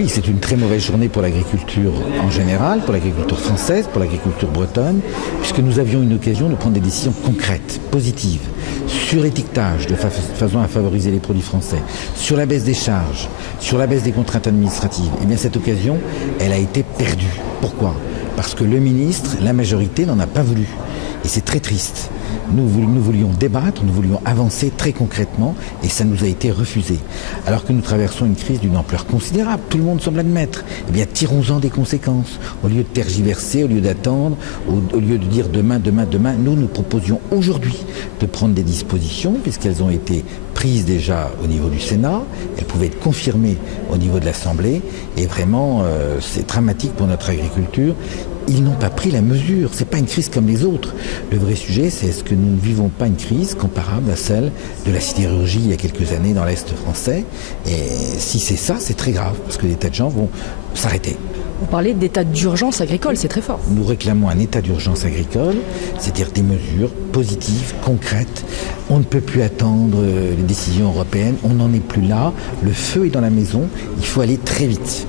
Oui, c'est une très mauvaise journée pour l'agriculture en général, pour l'agriculture française, pour l'agriculture bretonne, puisque nous avions une occasion de prendre des décisions concrètes, positives, sur l'étiquetage, de façon à favoriser les produits français, sur la baisse des charges, sur la baisse des contraintes administratives. Eh bien, cette occasion, elle a été perdue. Pourquoi ? Parce que le ministre, la majorité, n'en a pas voulu. Et c'est très triste. Nous voulions débattre, nous voulions avancer très concrètement et ça nous a été refusé. Alors que nous traversons une crise d'une ampleur considérable, tout le monde semble admettre. Eh bien, tirons-en des conséquences. Au lieu de tergiverser, au lieu d'attendre, au lieu de dire demain, nous proposions aujourd'hui de prendre des dispositions puisqu'elles ont été prises déjà au niveau du Sénat, elles pouvaient être confirmées au niveau de l'Assemblée et vraiment c'est dramatique pour notre agriculture. Ils n'ont pas pris la mesure, ce n'est pas une crise comme les autres. Le vrai sujet, c'est est-ce que nous ne vivons pas une crise comparable à celle de la sidérurgie il y a quelques années dans l'Est français. Et si c'est ça, c'est très grave, parce que des tas de gens vont s'arrêter. Vous parlez d'état d'urgence agricole, c'est très fort. Nous réclamons un état d'urgence agricole, c'est-à-dire des mesures positives, concrètes. On ne peut plus attendre les décisions européennes, on n'en est plus là. Le feu est dans la maison, il faut aller très vite.